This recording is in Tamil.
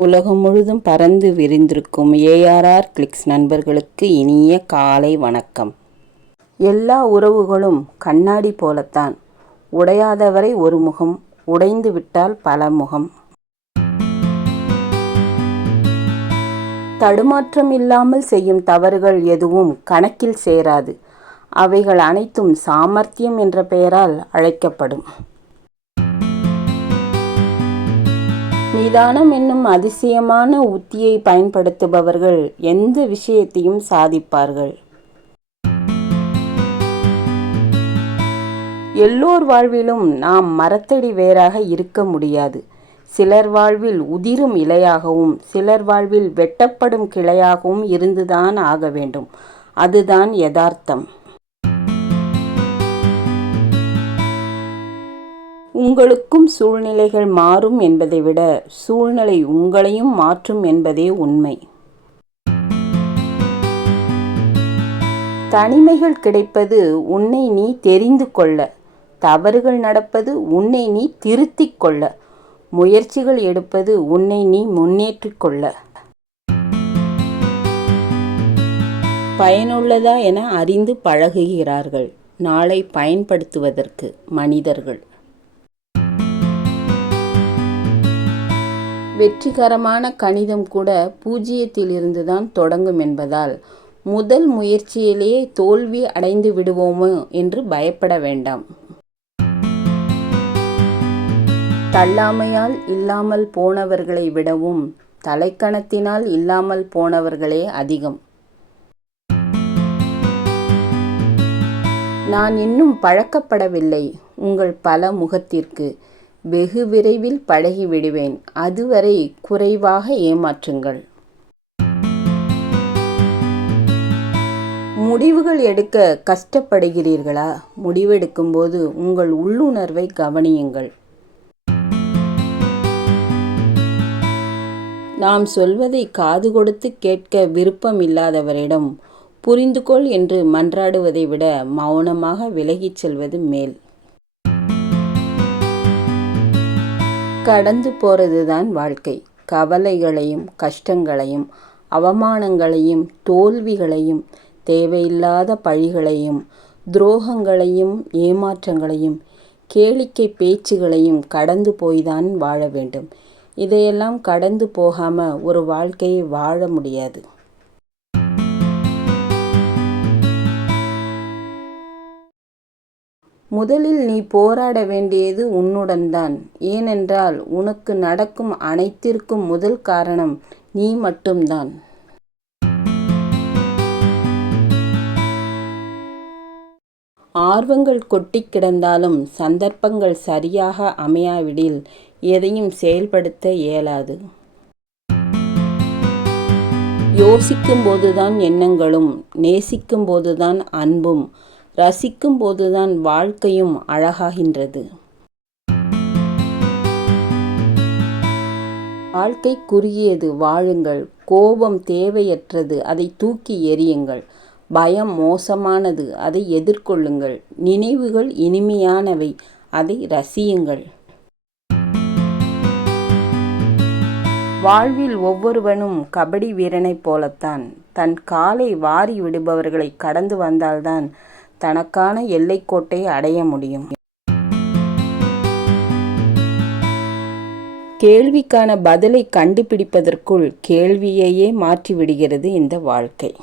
உலகம் முழுதும் பறந்து விரிந்திருக்கும் ஏஆர்ஆர் கிளிக்ஸ் நண்பர்களுக்கு இனிய காலை வணக்கம். எல்லா உறவுகளும் கண்ணாடி போலத்தான். உடையாதவரை ஒரு முகம் உடைந்து விட்டால் பல முகம். தடுமாற்றம் இல்லாமல் செய்யும் தவறுகள் எதுவும் கணக்கில் சேராது. அவைகள் அனைத்தும் சாமர்த்தியம் என்ற பெயரால் அழைக்கப்படும். நிதானம் என்னும் அதிசயமான உத்தியை பயன்படுத்துபவர்கள் எந்த விஷயத்தையும் சாதிப்பார்கள். எல்லோர் வாழ்விலும் நாம் மரத்தடி வேறாக இருக்க முடியாது. சிலர் வாழ்வில் உதிரும் இலையாகவும் சிலர் வாழ்வில் வெட்டப்படும் கிளையாகவும் இருந்துதான் ஆக வேண்டும். அதுதான் யதார்த்தம். உங்களுக்கும் சூழ்நிலைகள் மாறும் என்பதை விட சூழ்நிலை உங்களையும் மாற்றும் என்பதே உண்மை. தனிமைகள் கிடைப்பது உன்னை நீ தெரிந்து கொள்ள தவறுகள் நடப்பது உன்னை நீ திருத்திக் கொள்ள முயற்சிகள் எடுப்பது உன்னை நீ முன்னேற்றிக் கொள்ள. பயனுள்ளதா என அறிந்து பழகுகிறார்கள். நாளை பயன்படுத்துவதற்கு மனிதர்கள். வெற்றிகரமான கணிதம் கூட பூஜ்ஜியத்திலிருந்து தான் தொடங்கும் என்பதால் முதல் முயற்சியிலேயே தோல்வி அடைந்து விடுவோமோ என்று பயப்பட வேண்டாம். தள்ளாமையால் இல்லாமல் போனவர்களை விடவும் தலைக்கணத்தினால் இல்லாமல் போனவர்களே அதிகம். நான் இன்னும் பழக்கப்படவில்லை உங்கள் பல முகத்திற்கு. வெகு விரைவில் பழகிவிடுவேன் அதுவரை குறைவாக ஏமாற்றுங்கள். முடிவுகள் எடுக்க கஷ்டப்படுகிறீர்களா? முடிவெடுக்கும்போது உங்கள் உள்ளுணர்வை கவனியுங்கள். நாம் சொல்வதை காது கொடுத்து கேட்க விருப்பம் இல்லாதவரிடம் புரிந்துகொள் என்று மன்றாடுவதை விட மௌனமாக விலகிச் செல்வது மேல். கடந்து போகிறது தான் வாழ்க்கை. கவலைகளையும் கஷ்டங்களையும் அவமானங்களையும் தோல்விகளையும் தேவையில்லாத பழிகளையும் துரோகங்களையும் ஏமாற்றங்களையும் கேளிக்கை பேச்சுகளையும் கடந்து போய்தான் வாழ வேண்டும். இதையெல்லாம் கடந்து போகாமல் ஒரு வாழ்க்கையை வாழ முடியாது. முதலில் நீ போராட வேண்டியது உன்னுடன்தான். ஏனென்றால் உனக்கு நடக்கும் அனைத்திற்கும் முதல் காரணம் நீ மட்டும்தான். ஆர்வங்கள் கொட்டி கிடந்தாலும் சந்தர்ப்பங்கள் சரியாக அமையாவிடில் எதையும் செயல்படுத்த இயலாது. யோசிக்கும் போதுதான் எண்ணங்களும் நேசிக்கும் போதுதான் அன்பும் ரசிக்கும் போதுதான் வாழ்க்கையும் அழகாகின்றது. வாழ்க்கை குறுகியது வாழுங்கள். கோபம் தேவையற்றது அதை தூக்கி எறியுங்கள். பயம் மோசமானது அதை எதிர்கொள்ளுங்கள். நினைவுகள் இனிமையானவை அதை ரசியுங்கள். வாழ்வில் ஒவ்வொருவனும் கபடி வீரனைப் போலத்தான். தன் காலை வாரி விடுபவர்களை கடந்து வந்தால்தான் தனக்கான எல்லைக்கோட்டை அடைய முடியும். கேள்விக்கான பதிலை கண்டுபிடிப்பதற்குள் கேள்வியையே மாற்றிவிடுகிறது இந்த வாழ்க்கை.